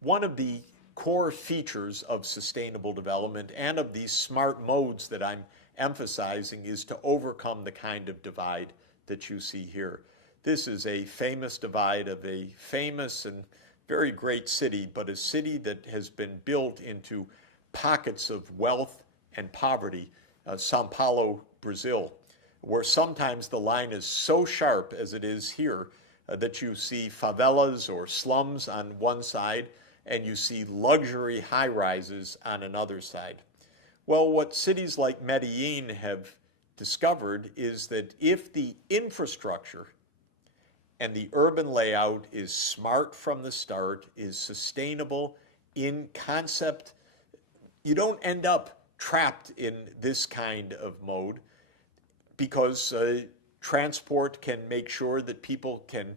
one of the core features of sustainable development and of these smart modes that I'm emphasizing is to overcome the kind of divide that you see here. This is a famous divide of a famous and very great city, but a city that has been built into pockets of wealth and poverty, Sao Paulo, Brazil, where sometimes the line is so sharp as it is here that you see favelas or slums on one side and you see luxury high rises on another side. Well, what cities like Medellin have discovered is that if the infrastructure and the urban layout is smart from the start, is sustainable in concept, you don't end up trapped in this kind of mode because transport can make sure that people can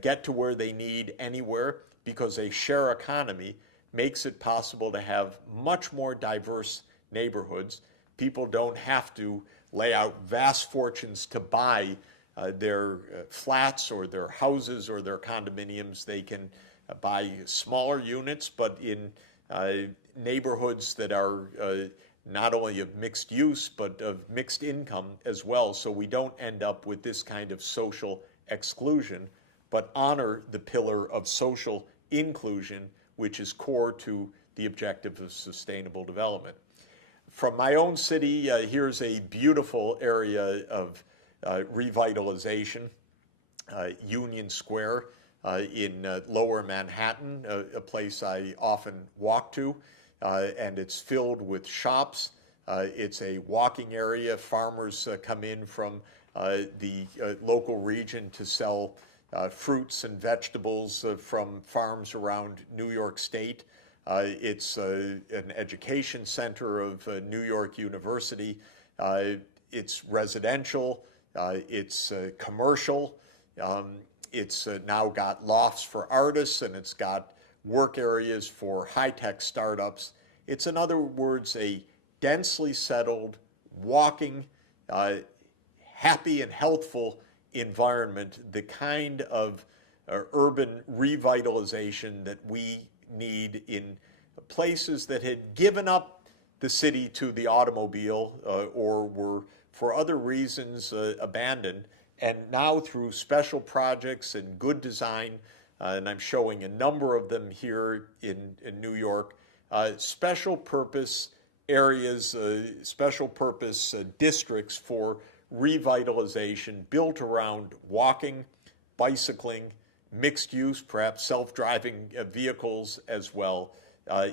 get to where they need anywhere, because a share economy makes it possible to have much more diverse neighborhoods. People don't have to lay out vast fortunes to buy their flats or their houses or their condominiums. They can buy smaller units, but in neighborhoods that are not only of mixed use, but of mixed income as well. So we don't end up with this kind of social exclusion, but honor the pillar of social inclusion, which is core to the objective of sustainable development. From my own city, here's a beautiful area of revitalization, Union Square in lower Manhattan, a place I often walk to, and it's filled with shops. It's a walking area. Farmers come in from the local region to sell fruits and vegetables from farms around New York State. It's an education center of New York University. It's residential. It's commercial. It's now got lofts for artists, and it's got work areas for high-tech startups. It's, in other words, a densely settled, walking, happy and healthful environment, the kind of urban revitalization that we need in places that had given up the city to the automobile or were, for other reasons, abandoned. And now through special projects and good design, and I'm showing a number of them here in New York, special purpose areas, special purpose districts for revitalization built around walking, bicycling, mixed use, perhaps self-driving vehicles as well,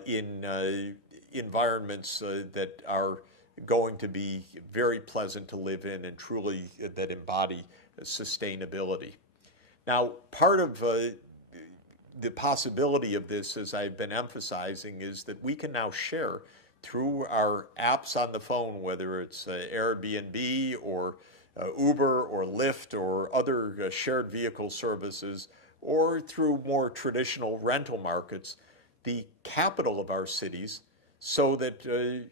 in environments that are going to be very pleasant to live in and truly that embody sustainability. Now, part of the possibility of this, as I've been emphasizing, is that we can now share through our apps on the phone, whether it's Airbnb or Uber or Lyft or other shared vehicle services, or through more traditional rental markets, the capital of our cities, so that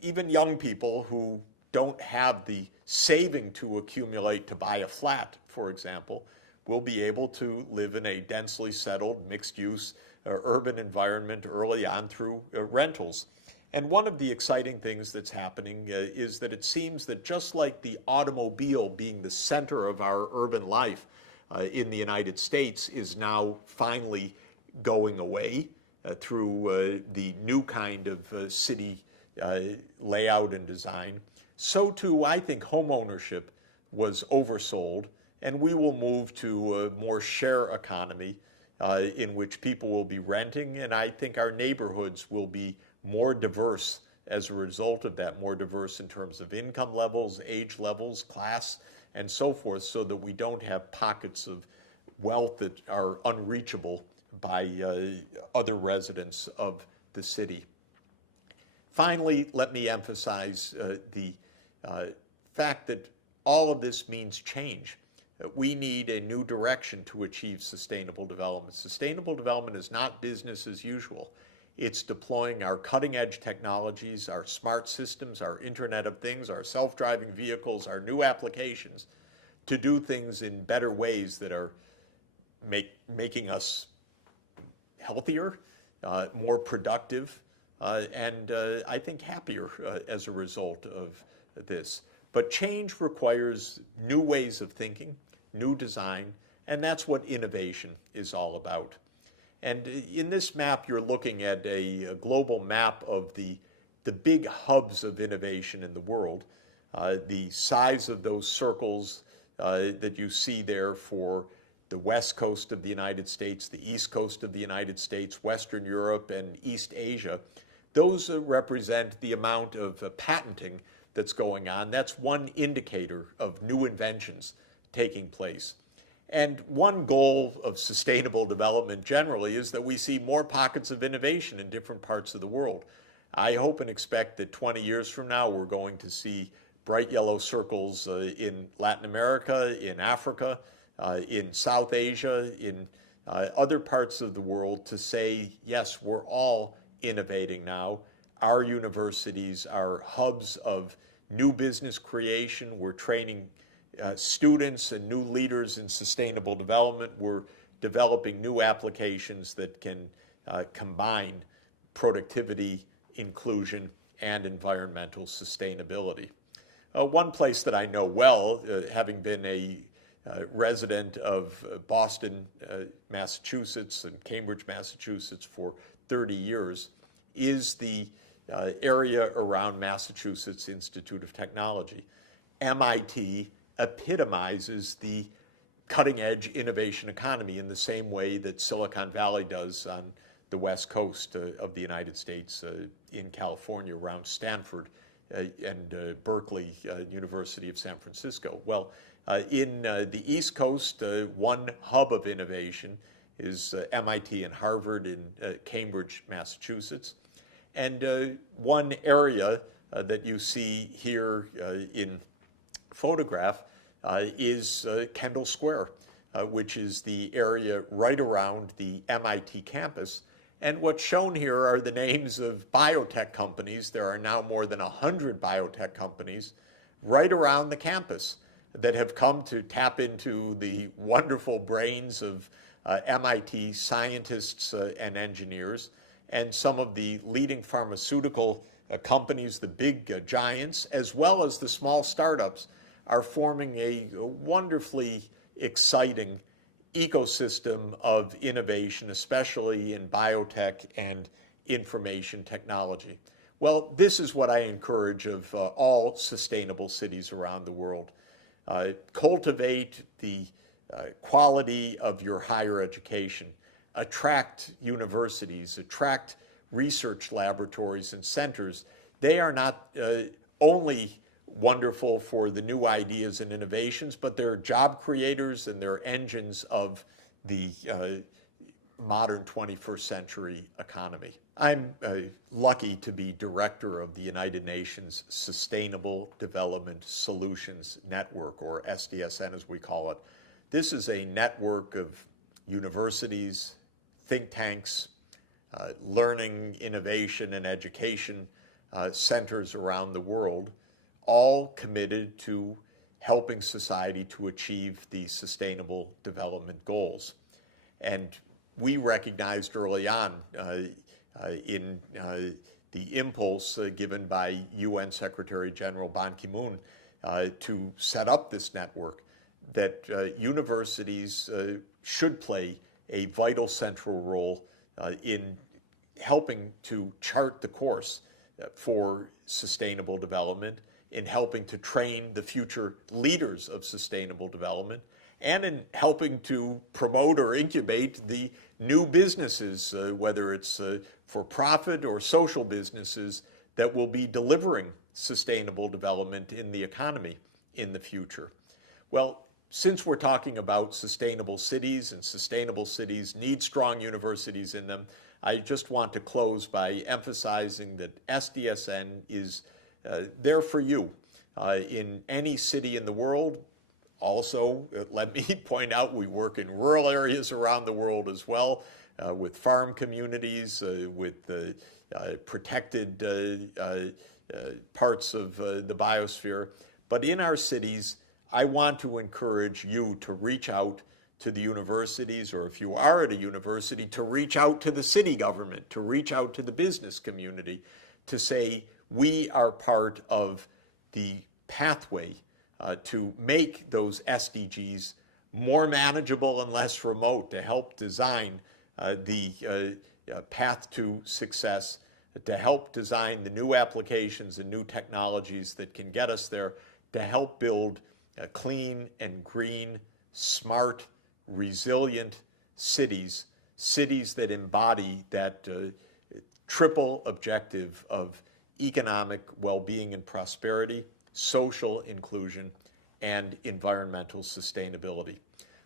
even young people who don't have the saving to accumulate to buy a flat, for example, will be able to live in a densely settled, mixed-use urban environment early on through rentals. And one of the exciting things that's happening is that it seems that just like the automobile being the center of our urban life in the United States is now finally going away through the new kind of city layout and design, so too I think home ownership was oversold, and we will move to a more share economy in which people will be renting, and I think our neighborhoods will be more diverse as a result of that, more diverse in terms of income levels, age levels, class, and so forth, so that we don't have pockets of wealth that are unreachable by other residents of the city. Finally, let me emphasize the fact that all of this means change. We need a new direction to achieve sustainable development. Sustainable development is not business as usual. It's deploying our cutting-edge technologies, our smart systems, our Internet of Things, our self-driving vehicles, our new applications to do things in better ways that are making us healthier, more productive, and I think happier as a result of this. But change requires new ways of thinking, new design, and that's what innovation is all about. And in this map, you're looking at a global map of the big hubs of innovation in the world. The size of those circles that you see there for the west coast of the United States, the east coast of the United States, Western Europe, and East Asia, those represent the amount of patenting that's going on. That's one indicator of new inventions taking place. And one goal of sustainable development generally is that we see more pockets of innovation in different parts of the world. I hope and expect that 20 years from now, we're going to see bright yellow circles in Latin America, in Africa, in South Asia, in other parts of the world to say, yes, we're all innovating now. Our universities are hubs of new business creation. We're training students and new leaders in sustainable development. We're developing new applications that can combine productivity, inclusion, and environmental sustainability. One place that I know well, having been a resident of Boston, Massachusetts, and Cambridge, Massachusetts for 30 years, is the area around Massachusetts Institute of Technology. MIT epitomizes the cutting-edge innovation economy in the same way that Silicon Valley does on the west coast of the United States, in California around Stanford and Berkeley, University of San Francisco. Well, in the East Coast, one hub of innovation is MIT and Harvard in Cambridge, Massachusetts. And one area that you see here in photograph is Kendall Square, which is the area right around the MIT campus. And what's shown here are the names of biotech companies. There are now more than 100 biotech companies right around the campus that have come to tap into the wonderful brains of MIT scientists and engineers, and some of the leading pharmaceutical companies, the big giants, as well as the small startups, are forming a wonderfully exciting ecosystem of innovation, especially in biotech and information technology. Well, this is what I encourage of all sustainable cities around the world. Cultivate the quality of your higher education. Attract universities, attract research laboratories and centers. They are not only wonderful for the new ideas and innovations, but they're job creators and they're engines of the modern 21st century economy. I'm lucky to be director of the United Nations Sustainable Development Solutions Network, or SDSN as we call it. This is a network of universities, think tanks, learning, innovation, and education centers around the world, all committed to helping society to achieve the Sustainable Development Goals. And we recognized early on in the impulse given by UN Secretary General Ban Ki-moon to set up this network that universities should play a vital central role in helping to chart the course for sustainable development, in helping to train the future leaders of sustainable development, and in helping to promote or incubate the new businesses, whether it's for profit or social businesses, that will be delivering sustainable development in the economy in the future. Well, since we're talking about sustainable cities, and sustainable cities need strong universities in them, I just want to close by emphasizing that SDSN is there for you in any city in the world. Also, let me point out, we work in rural areas around the world as well, with farm communities, with protected parts of the biosphere. But in our cities, I want to encourage you to reach out to the universities, or if you are at a university, to reach out to the city government, to reach out to the business community, to say we are part of the pathway to make those SDGs more manageable and less remote, to help design the path to success, to help design the new applications and new technologies that can get us there, to help build clean and green, smart, resilient cities, cities that embody that triple objective of economic well-being and prosperity, social inclusion, and environmental sustainability.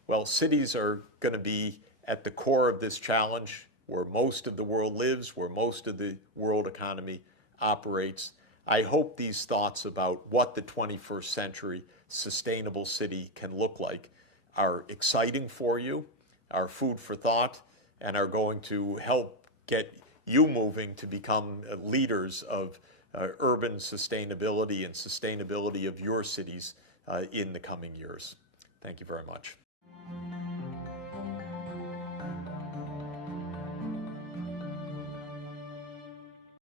Well, cities are going to be at the core of this challenge, where most of the world lives, where most of the world economy operates. I hope these thoughts about what the 21st century sustainable city can look like are exciting for you, are food for thought, and are going to help get you moving to become leaders of urban sustainability and sustainability of your cities in the coming years. Thank you very much.